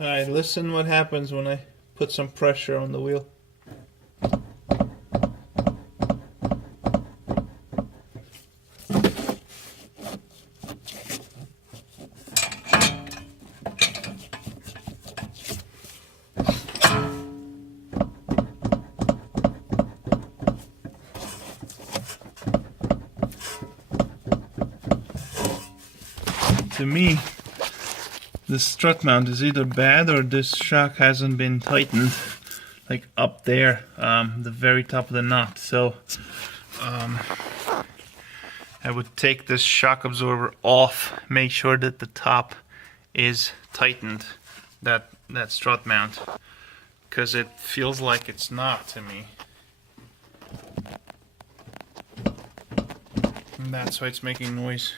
Alright, listen what happens when I put some pressure on the wheel. To me, this strut mount is either bad or this shock hasn't been tightened, like up there, the very top of the nut. So I would take this shock absorber off, make sure that the top is tightened, that strut mount, because it feels like it's not to me. And that's why it's making noise.